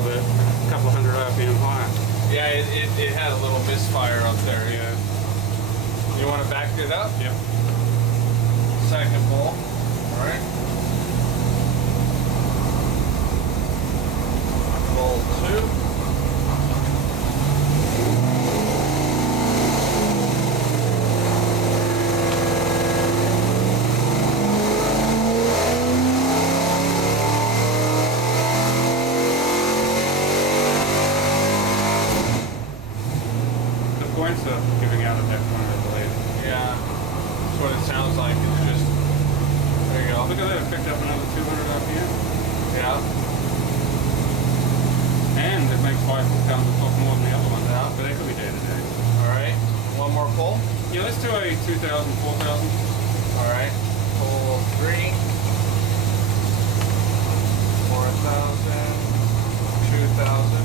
probably a couple hundred RPM higher. Yeah, it had a little misfire up there. Yeah. You want to back it up? Yep. Second pull. All right. Pull 2. Points are giving out at that point, I believe. Yeah, that's what it sounds like. It's just, there you go. Look at that, it picked up another 200 RPM. Yeah. And it makes 5 pounds of torque more than the other one. Yeah. But they could be day to day. All right. One more pull. Yeah, let's do a 2,000, 4,000. All right. Pull 3. 4,000. 2,000.